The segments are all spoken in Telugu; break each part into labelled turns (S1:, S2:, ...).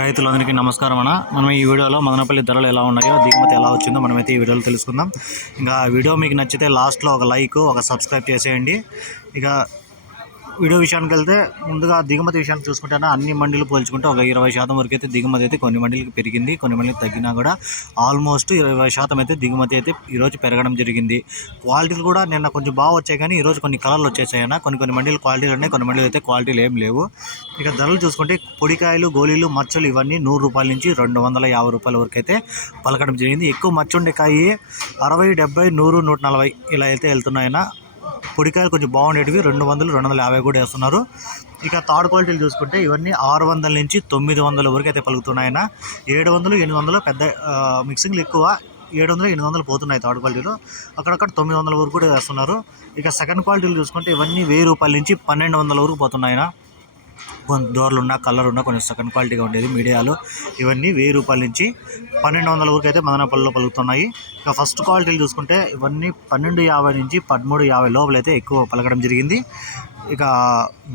S1: రైతులందరికీ నమస్కారం అన్న. మనం ఈ వీడియోలో మదనపల్లి ధరలు ఎలా ఉన్నాయో దిగుమతి ఎలా వచ్చిందో మనమైతే ఈ వీడియోలో తెలుసుకుందాం. ఇంకా వీడియో మీకు నచ్చితే లాస్ట్లో ఒక లైక్ ఒక సబ్స్క్రైబ్ చేసేయండి. ఇక వీడియో విషయానికి వెళ్తే ముందుగా దిగుమతి విషయాన్ని చూసుకుంటే అన్ని మండీలు పోల్చుకుంటే ఒక ఇరవై శాతం వరకు అయితే దిగుమతి అయితే కొన్ని మండీలకు పెరిగింది. కొన్ని మండలికి తగ్గినా కూడా ఆల్మోస్ట్ ఇరవై శాతం అయితే దిగుమతి అయితే ఈరోజు పెరగడం జరిగింది. క్వాలిటీలు కూడా నిన్న కొంచెం బాగా వచ్చాయి కానీ ఈరోజు కొన్ని కలర్లు వచ్చేసాయన కొన్ని కొన్ని మండీలు క్వాలిటీలు ఉన్నాయి కొన్ని మండీలు అయితే క్వాలిటీలు ఏం లేవు. ఇక ధరలు చూసుకుంటే పొడికాయలు గోళీలు మచ్చలు ఇవన్నీ నూరు రూపాయల నుంచి రెండు వందల యాభై రూపాయల వరకు అయితే పలకడం జరిగింది. ఎక్కువ మచ్చ ఉండే కాయి అరవై డెబ్బై నూరు నూట నలభై ఇలా అయితే వెళ్తున్నాయన. పొడికాయలు కొంచెం బాగుండేటివి రెండు వందలు రెండు వందల యాభై కూడా వేస్తున్నారు. ఇక థర్డ్ క్వాలిటీలు చూసుకుంటే ఇవన్నీ ఆరు వందల నుంచి తొమ్మిది వందల వరకు అయితే పలుకుతున్నాయన. ఏడు వందలు ఎనిమిది వందలు పెద్ద మిక్సింగ్లు ఎక్కువ. ఏడు వందలు ఎనిమిది వందలు పోతున్నాయి థర్డ్ క్వాలిటీలో. అక్కడక్కడ తొమ్మిది వందల వరకు కూడా వేస్తున్నారు. ఇక సెకండ్ క్వాలిటీలు చూసుకుంటే ఇవన్నీ వెయ్యి రూపాయల నుంచి పన్నెండు వందల వరకు పోతున్నాయినా. దోరలు ఉన్న కలర్ ఉన్న కొంచెం సెకండ్ క్వాలిటీగా ఉండేది మీడియాలో. ఇవన్నీ వెయ్యి రూపాయల నుంచి పన్నెండు వందల వరకు అయితే మదనపల్లిలో పలుకుతున్నాయి. ఇక ఫస్ట్ క్వాలిటీలు చూసుకుంటే ఇవన్నీ పన్నెండు యాభై నుంచి పదమూడు యాభై లోపలైతే ఎక్కువ పలకడం జరిగింది. ఇక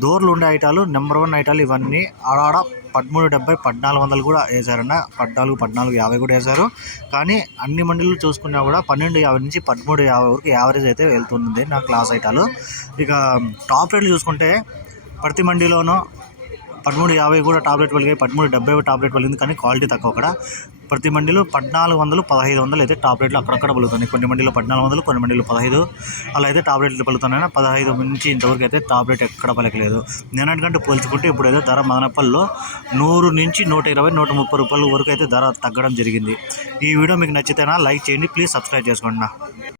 S1: దోర్లు ఉండే ఐటాలు నెంబర్ వన్ ఐటాలు ఇవన్నీ ఆడాడ పదమూడు డెబ్బై పద్నాలుగు వందలు కూడా వేశారన్న. పద్నాలుగు పద్నాలుగు యాభై కూడా వేశారు. కానీ అన్ని మండీలు చూసుకున్నా కూడా పన్నెండు యాభై నుంచి పదమూడు యాభై వరకు యావరేజ్ అయితే వెళ్తుంది నా క్లాస్ ఐటాలు. ఇక టాప్ రేట్లు చూసుకుంటే ప్రతి మండీలోనూ పదమూడు యాభై కూడా టాబ్లెట్ పలిగాయి పదమూడు డెబ్బై టాబ్లెట్ వెళ్ళింది కానీ క్వాలిటీ తక్కువ అక్కడ. ప్రతి మండీలో పద్నాలుగు వందలు పదహైదు వందలు అయితే టాబ్లెట్లు అక్కడక్కడ పలుతున్నాయి కొన్ని మండీలో పద్నాలుగు వందలు కొన్ని మండీలో పదహైదు. అలా అయితే టాబ్లెట్లు పలుతున్నాయి పదహైదు నుంచి ఇంతవరకు అయితే టాబ్లెట్ ఎక్కడ పలకలేదు నేనంటే పోల్చుకుంటే ఇప్పుడు అయితే ధర మదనపల్లిలో నూరు నుంచి నూట ఇరవై నూట ముప్పై రూపాయల వరకు అయితే ధర తగ్గడం జరిగింది. ఈ వీడియో మీకు నచ్చితేనా లైక్ చేయండి. ప్లీజ్ సబ్స్క్రైబ్ చేసుకోండి